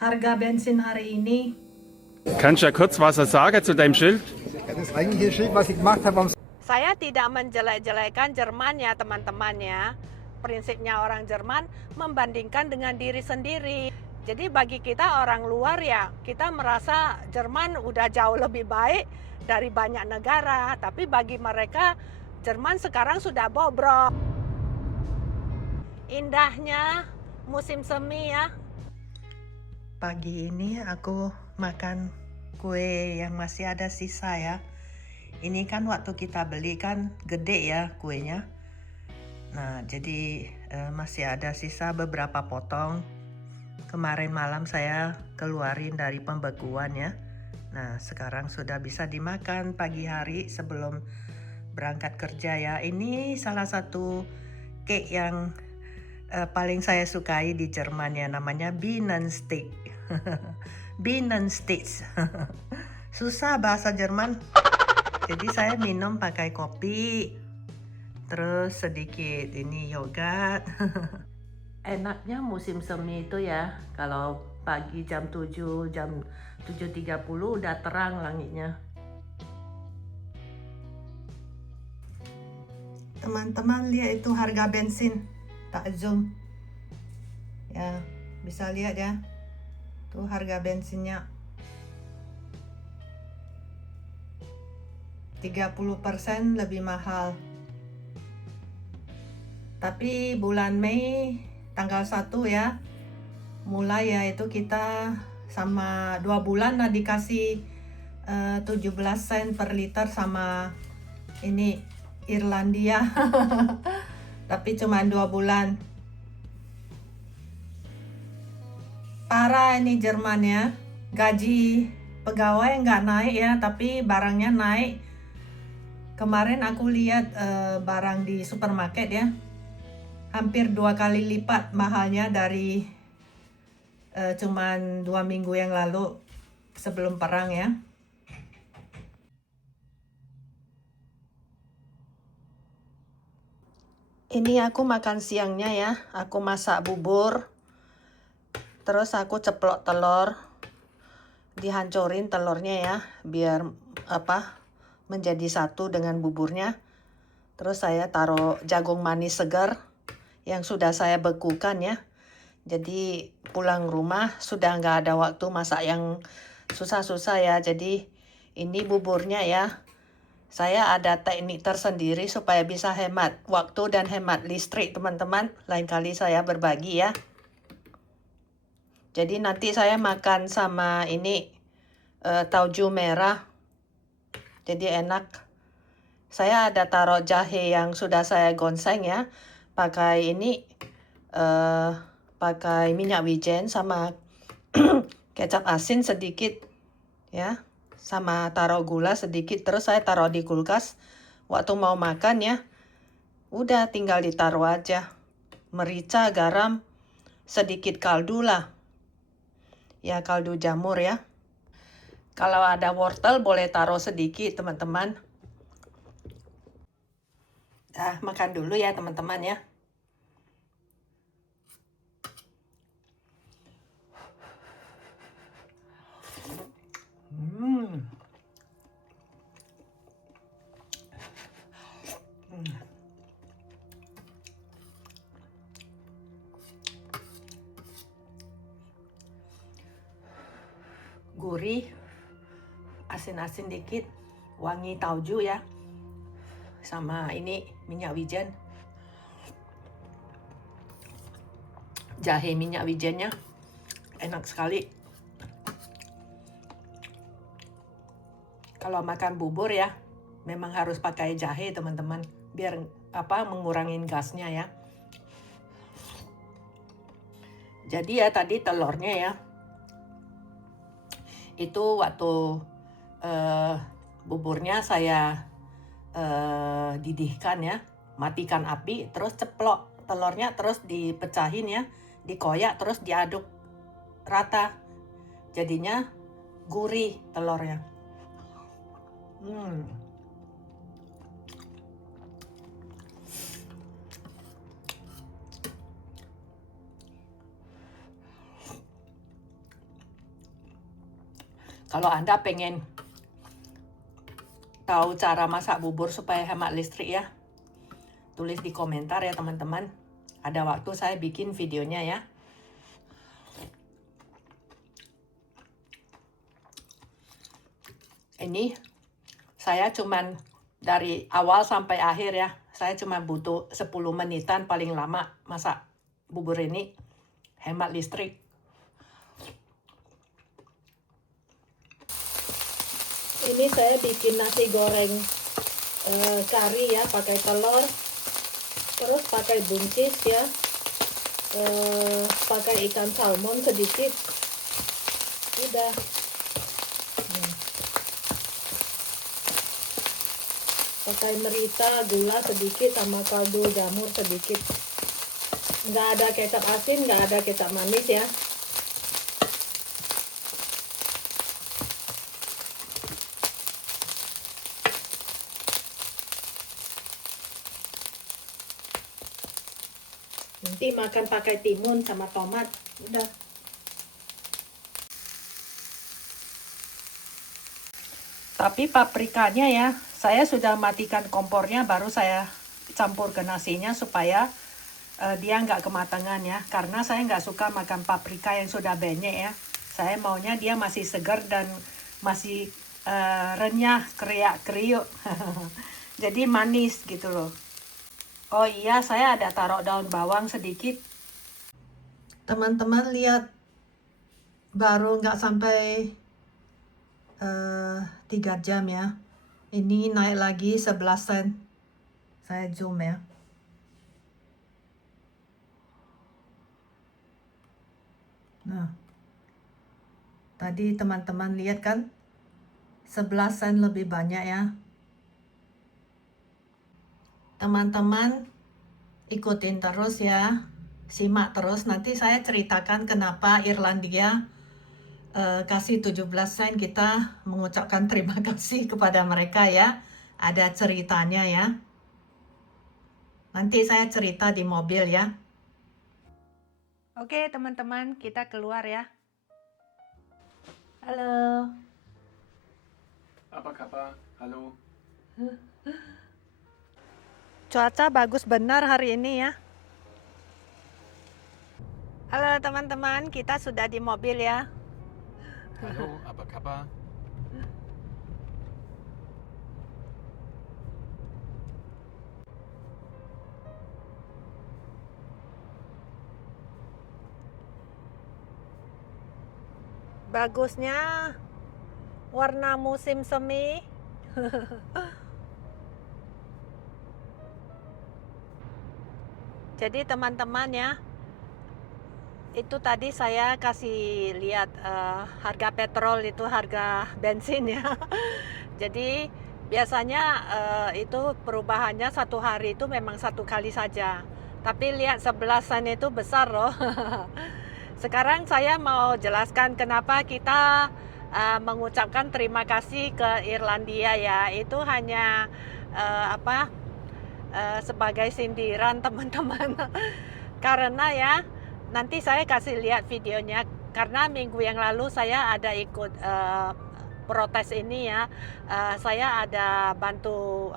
harga bensin hari ini. Kannst du ja kurz was sagen zu deinem Schild? Das eigentliche Schild, was ich gemacht habe, Saya tidak menjelek-jelekan Jerman ya teman-teman ya. Prinsipnya orang Jerman membandingkan dengan diri sendiri. Jadi bagi kita orang luar ya, kita merasa Jerman udah jauh lebih baik dari banyak negara. Tapi bagi mereka, Jerman sekarang sudah bobrok. Indahnya musim semi ya. Pagi ini aku makan kue yang masih ada sisa ya. Ini kan waktu kita beli kan gede ya kuenya. Nah jadi masih ada sisa beberapa potong. Kemarin malam saya keluarin dari pembekuan ya. Nah sekarang sudah bisa dimakan pagi hari sebelum berangkat kerja ya. Ini salah satu cake yang paling saya sukai di Jerman ya, namanya Bienenstich. Bienenstich. Susah bahasa Jerman. Jadi saya minum pakai kopi, terus sedikit ini yogurt. Enaknya musim semi itu ya, kalau pagi jam 7, jam 7.30 udah terang langitnya. Teman-teman lihat itu harga bensin, tak zoom. Ya, bisa lihat ya. Tuh harga bensinnya. 30% lebih mahal. Tapi bulan Mei tanggal 1 ya, mulai ya itu kita sama 2 bulan lah dikasih 17 sen per liter sama ini Irlandia. Tapi cuma 2 bulan. Parah ini Jerman ya, gaji pegawai nggak naik ya, tapi barangnya naik. Kemarin aku lihat barang di supermarket ya, hampir 2 kali lipat mahalnya dari cuman 2 minggu yang lalu sebelum perang ya. Ini aku makan siangnya ya, aku masak bubur, terus aku ceplok telur, dihancurin telurnya ya, biar menjadi satu dengan buburnya. Terus saya taruh jagung manis segar yang sudah saya bekukan ya. Jadi pulang rumah sudah nggak ada waktu masak yang susah-susah ya. Jadi ini buburnya ya. Saya ada teknik tersendiri supaya bisa hemat waktu dan hemat listrik teman-teman. Lain kali saya berbagi ya. Jadi nanti saya makan sama ini tauju merah. Jadi enak. Saya ada taruh jahe yang sudah saya gongseng ya. Pakai ini pakai minyak wijen sama kecap asin sedikit ya. Sama taruh gula sedikit, terus saya taruh di kulkas. Waktu mau makan ya, udah tinggal ditaruh aja. Merica, garam, sedikit kaldu lah. Ya kaldu jamur ya. Kalau ada wortel boleh taruh sedikit teman-teman. Makan dulu ya teman-teman ya. Gurih, asin-asin dikit, wangi tauju ya, sama ini minyak wijen, jahe minyak wijennya enak sekali. Kalau makan bubur ya memang harus pakai jahe teman-teman, biar mengurangin gasnya ya. Jadi ya tadi telurnya ya, itu waktu buburnya saya didihkan ya, matikan api, terus ceplok telurnya, terus dipecahin ya, dikoyak, terus diaduk rata, jadinya gurih telurnya. Kalau Anda pengen tahu cara masak bubur supaya hemat listrik ya, tulis di komentar ya teman-teman. Ada waktu saya bikin videonya ya. Ini saya cuman dari awal sampai akhir ya, saya cuma butuh 10 menitan paling lama masak bubur ini, hemat listrik. Ini saya bikin nasi goreng kari ya, pakai telur, terus pakai buncis ya, pakai ikan salmon sedikit, udah. Pakai merita, gula sedikit, sama kaldu jamur sedikit. Nggak ada kecap asin, nggak ada kecap manis ya. Nanti makan pakai timun sama tomat, udah. Tapi paprikanya ya, saya sudah matikan kompornya, baru saya campur ke nasinya supaya dia nggak kematangan ya. Karena saya nggak suka makan paprika yang sudah banyak ya. Saya maunya dia masih segar dan masih renyah, kriak-kriuk. Jadi manis gitu loh. Oh iya, saya ada taruh daun bawang sedikit. Teman-teman lihat, baru nggak sampai 3 jam ya. Ini naik lagi 11 sen. Saya zoom ya. Nah, tadi teman-teman lihat kan, 11 sen lebih banyak ya. Teman-teman ikutin terus ya, simak terus. Nanti saya ceritakan kenapa Irlandia kasih 17 sen, kita mengucapkan terima kasih kepada mereka ya. Ada ceritanya ya. Nanti saya cerita di mobil ya. Oke teman-teman, kita keluar ya. Halo. Apa kabar? Halo. Cuaca bagus benar hari ini ya. Halo teman-teman, kita sudah di mobil ya. Halo, apa kabar? Bagusnya warna musim semi. Jadi teman-teman ya, itu tadi saya kasih lihat harga petrol, itu harga bensin ya. Jadi biasanya itu perubahannya satu hari itu memang satu kali saja. Tapi lihat 11 sen itu besar loh. Sekarang saya mau jelaskan kenapa kita mengucapkan terima kasih ke Irlandia ya. Itu hanya sebagai sindiran teman-teman. Karena ya, nanti saya kasih lihat videonya, karena minggu yang lalu saya ada ikut protes ini ya. Saya ada bantu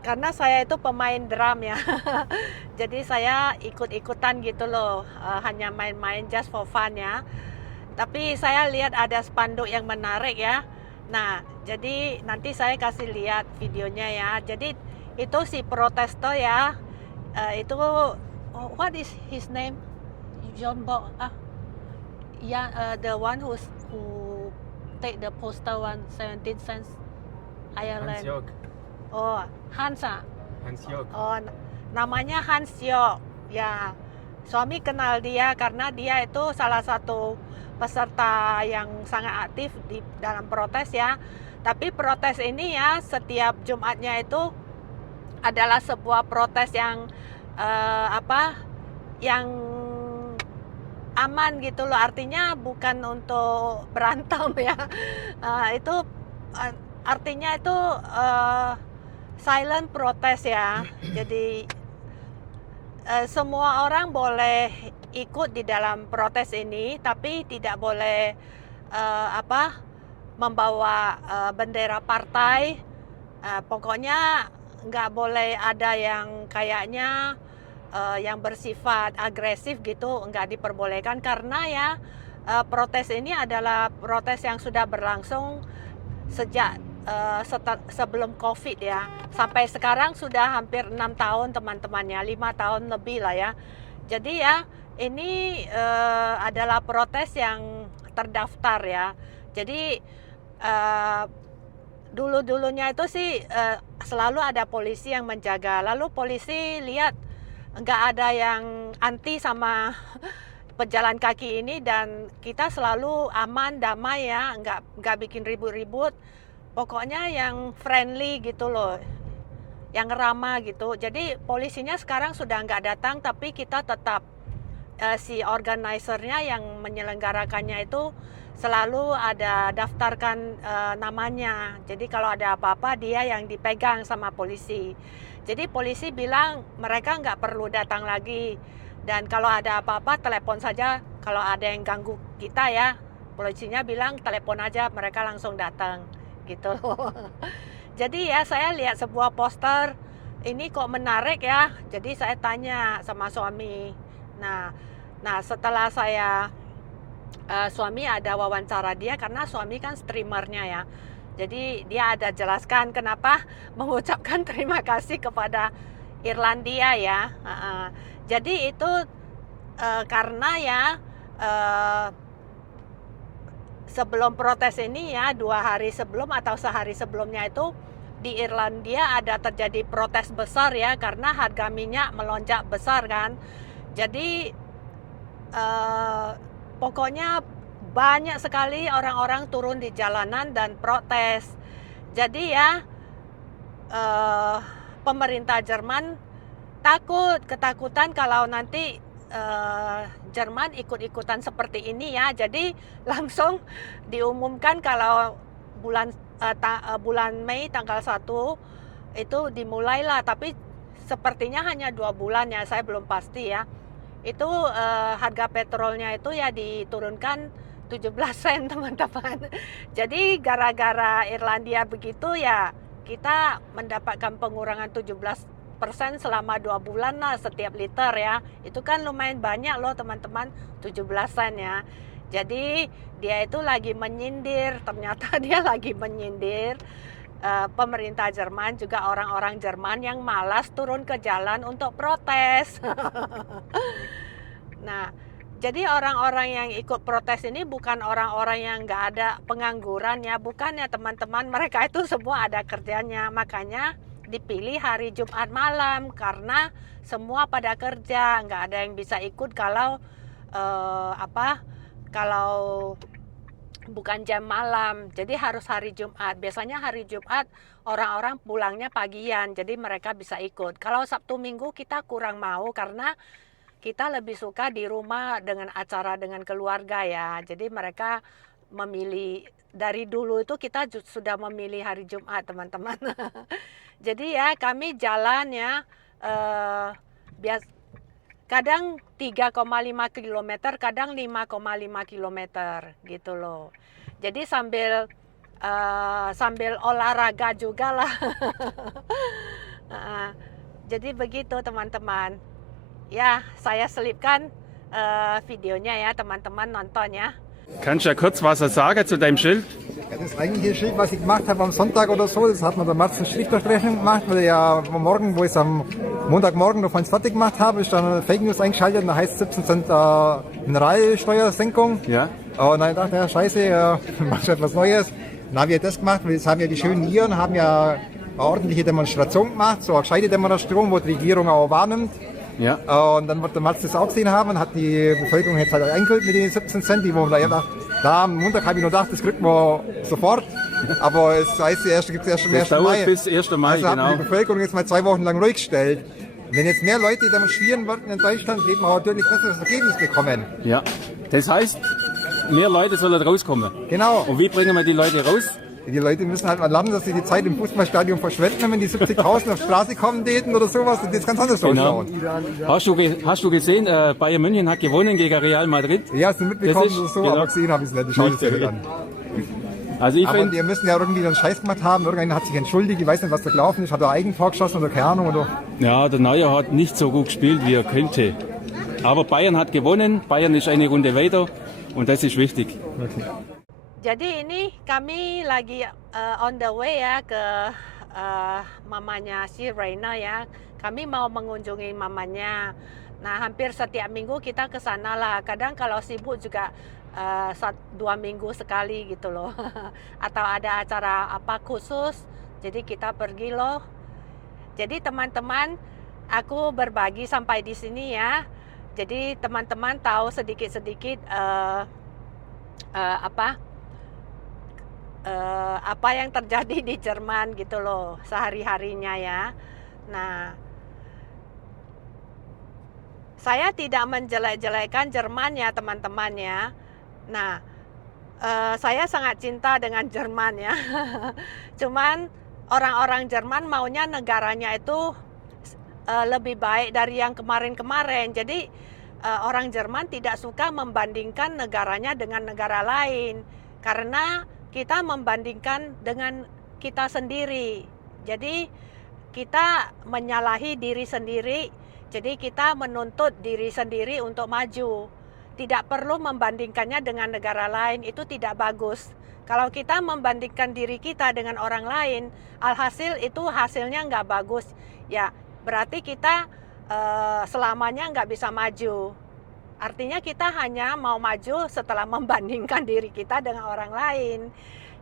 karena saya itu pemain drum ya. Jadi saya ikut-ikutan gitu loh, hanya main-main just for fun ya. Tapi saya lihat ada spanduk yang menarik ya. Nah, jadi nanti saya kasih lihat videonya ya. Jadi itu si protesto ya, itu what is his name? John Bok the one who take the poster 17 cents Ireland. Hans-Jörg. Oh, Hans. Hans-Jörg. Oh, namanya Hans Jörg. Ya, suami kenal dia karena dia itu salah satu peserta yang sangat aktif di dalam protes ya. Tapi protes ini ya, setiap Jumatnya itu adalah sebuah protes yang yang aman gitu loh. Artinya bukan untuk berantem ya. Itu artinya itu silent protest ya. Jadi semua orang boleh ikut di dalam protes ini, tapi tidak boleh membawa bendera partai. Pokoknya nggak boleh ada yang kayaknya yang bersifat agresif gitu, nggak diperbolehkan karena ya protes ini adalah protes yang sudah berlangsung sejak sebelum COVID ya. Sampai sekarang sudah hampir 6 tahun teman-temannya, 5 tahun lebih lah ya. Jadi ya ini adalah protes yang terdaftar ya. Jadi dulu-dulunya itu sih selalu ada polisi yang menjaga. Lalu polisi lihat nggak ada yang anti sama pejalan kaki ini dan kita selalu aman, damai ya, nggak bikin ribut-ribut. Pokoknya yang friendly gitu loh, yang ramah gitu. Jadi polisinya sekarang sudah nggak datang, tapi kita tetap si organisernya yang menyelenggarakannya itu selalu ada daftarkan namanya. Jadi kalau ada apa-apa dia yang dipegang sama polisi. Jadi polisi bilang mereka nggak perlu datang lagi. Dan kalau ada apa-apa telepon saja. Kalau ada yang ganggu kita ya, polisinya bilang telepon aja, mereka langsung datang gitu loh. Jadi ya saya lihat sebuah poster, ini kok menarik ya. Jadi saya tanya sama suami. Nah setelah saya suami ada wawancara dia karena suami kan streamernya ya. Jadi dia ada jelaskan kenapa mengucapkan terima kasih kepada Irlandia ya. Jadi itu karena ya sebelum protes ini ya 2 hari sebelum atau sehari sebelumnya itu di Irlandia ada terjadi protes besar ya karena harga minyak melonjak besar kan. Jadi pokoknya banyak sekali orang-orang turun di jalanan dan protes. Jadi ya pemerintah Jerman ketakutan kalau nanti Jerman ikut-ikutan seperti ini ya. Jadi langsung diumumkan kalau bulan Mei tanggal 1 itu dimulailah. Tapi sepertinya hanya 2 bulan ya, saya belum pasti ya. Itu harga petrolnya itu ya diturunkan 17 sen teman-teman. Jadi gara-gara Irlandia begitu ya kita mendapatkan pengurangan 17% selama 2 bulan lah setiap liter ya. Itu kan lumayan banyak loh teman-teman, 17 sen ya. Jadi dia itu lagi menyindir, ternyata dia lagi menyindir pemerintah Jerman, juga orang-orang Jerman yang malas turun ke jalan untuk protes. Nah, jadi orang-orang yang ikut protes ini bukan orang-orang yang nggak ada pengangguran ya, bukan ya teman-teman, mereka itu semua ada kerjanya. Makanya dipilih hari Jumat malam karena semua pada kerja, nggak ada yang bisa ikut kalau kalau bukan jam malam. Jadi harus hari Jumat. Biasanya hari Jumat orang-orang pulangnya pagian, jadi mereka bisa ikut. Kalau Sabtu Minggu kita kurang mau karena kita lebih suka di rumah dengan acara dengan keluarga ya. Jadi mereka memilih, dari dulu itu kita sudah memilih hari Jumat teman-teman. Jadi ya kami jalan ya kadang 3,5 km, kadang 5,5 km gitu loh. Jadi sambil olahraga juga lah. Jadi begitu teman-teman. Ya, saya selipkan videonya ya, teman-teman nonton ya. Kannst du ja kurz was sagen zu deinem Schild? Ja, das eigentliche Schild, was ich gemacht habe am Sonntag oder so, das hat mir der März eine Schriftdurchrechnung gemacht, weil ja am Morgen, wo ich es am Montagmorgen davon fertig gemacht habe, ist dann Fake News eingeschaltet und da heißt 17 Cent Mineralsteuersenkung. Ja. Und dann dachte ich, ja scheiße, mach schon etwas Neues. Dann habe ich das gemacht, weil das haben ja die schönen Iren, haben ja eine ordentliche Demonstration gemacht, so eine gescheite Demonstration, wo die Regierung auch wahrnimmt. Ja. Und dann wird der März das auch gesehen haben und hat die Bevölkerung jetzt halt eingeholt mit den 17 Cent, die wo man da gedacht, da am Montag habe ich nur gedacht, das kriegt man sofort. Aber es heißt, gibt es erst am 1. Das dauert Mai. bis 1. Mai, also genau. hat die Bevölkerung jetzt mal 2 Wochen lang ruhig gestellt. Wenn jetzt mehr Leute demonstrieren würden in Deutschland, geht man natürlich besseres Ergebnis bekommen. Ja. Das heißt, mehr Leute sollen rauskommen. Genau. Und wie bringen wir die Leute raus? Die Leute müssen halt mal lernen, dass sie die Zeit im Fußballstadion verschwenden, wenn die 70.000 auf die Straße kommen täten oder sowas, und jetzt ganz anders Genau. ausschauen. Hast du gesehen, Bayern München hat gewonnen gegen Real Madrid? Ja, hast du mitbekommen Das ist- oder so, genau. aber gesehen habe ich es nicht. Ich schaue das ja nicht an. Also ich Aber finde, die müssen ja irgendwie einen Scheiß gemacht haben. Irgendeiner hat sich entschuldigt, ich weiß nicht, was da gelaufen ist, hat er Eigentor geschossen oder keine Ahnung. Oder ja, der Neuer hat nicht so gut gespielt, wie er könnte. Aber Bayern hat gewonnen, Bayern ist eine Runde weiter und das ist wichtig. Jadi ini kami lagi on the way ya ke mamanya si Reina ya. Kami mau mengunjungi mamanya. Nah, hampir setiap minggu kita ke sana lah. Kadang kalau sibuk juga 2 minggu sekali gitu loh. Atau ada acara apa khusus, jadi kita pergi loh. Jadi teman-teman, aku berbagi sampai di sini ya. Jadi teman-teman tahu sedikit-sedikit apa yang terjadi di Jerman gitu loh sehari-harinya ya. Nah, saya tidak menjelek-jelekan Jerman ya teman-teman ya. Nah, saya sangat cinta dengan Jerman ya. Cuman orang-orang Jerman maunya negaranya itu lebih baik dari yang kemarin-kemarin. Jadi orang Jerman tidak suka membandingkan negaranya dengan negara lain karena kita membandingkan dengan kita sendiri. Jadi kita menyalahi diri sendiri. Jadi kita menuntut diri sendiri untuk maju. Tidak perlu membandingkannya dengan negara lain, itu tidak bagus. Kalau kita membandingkan diri kita dengan orang lain, alhasil itu hasilnya nggak bagus. Ya, berarti kita selamanya nggak bisa maju. Artinya kita hanya mau maju setelah membandingkan diri kita dengan orang lain.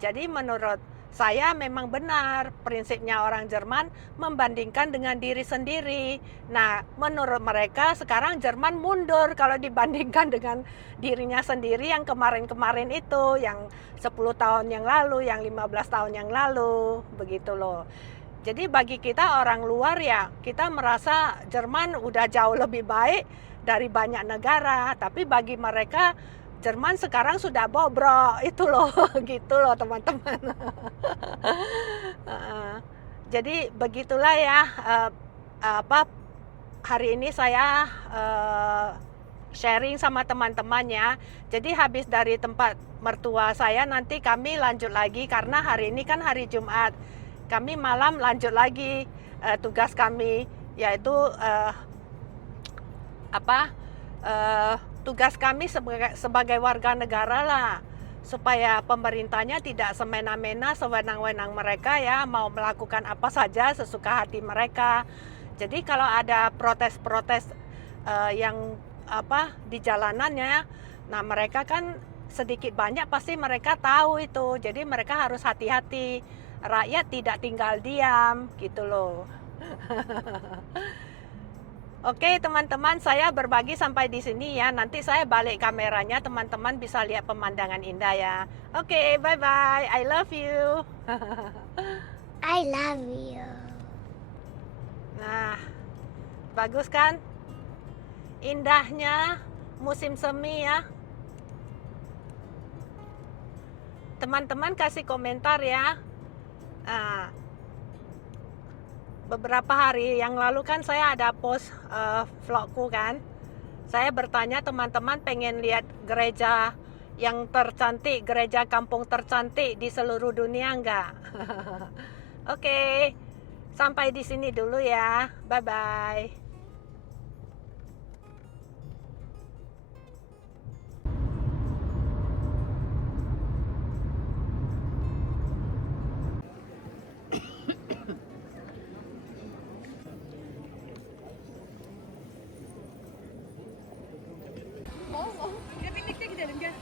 Jadi menurut saya memang benar prinsipnya orang Jerman membandingkan dengan diri sendiri. Nah, menurut mereka sekarang Jerman mundur kalau dibandingkan dengan dirinya sendiri yang kemarin-kemarin itu, yang 10 tahun yang lalu, yang 15 tahun yang lalu, begitu loh. Jadi bagi kita orang luar ya, kita merasa Jerman udah jauh lebih baik dari banyak negara, tapi bagi mereka Jerman sekarang sudah bobrok itu loh, gitu loh teman-teman. Jadi begitulah ya, hari ini saya sharing sama teman-teman ya. Jadi habis dari tempat mertua saya nanti kami lanjut lagi karena hari ini kan hari Jumat. Kami malam lanjut lagi tugas kami yaitu tugas kami sebagai warga negara lah, supaya pemerintahnya tidak semena-mena sewenang-wenang mereka ya mau melakukan apa saja sesuka hati mereka. Jadi kalau ada protes-protes yang di jalanannya, nah mereka kan sedikit banyak pasti mereka tahu itu. Jadi mereka harus hati-hati, rakyat tidak tinggal diam gitu loh. Oke teman-teman, saya berbagi sampai di sini ya. Nanti saya balik kameranya, teman-teman bisa lihat pemandangan indah ya. Oke, bye-bye. I love you. I love you. Nah, bagus kan? Indahnya musim semi ya. Teman-teman kasih komentar ya. Nah, beberapa hari yang lalu kan saya ada post vlogku kan. Saya bertanya teman-teman pengen lihat gereja yang tercantik, gereja kampung tercantik di seluruh dunia enggak? Oke, sampai di sini dulu ya. Bye-bye. Birlikte gidelim gel.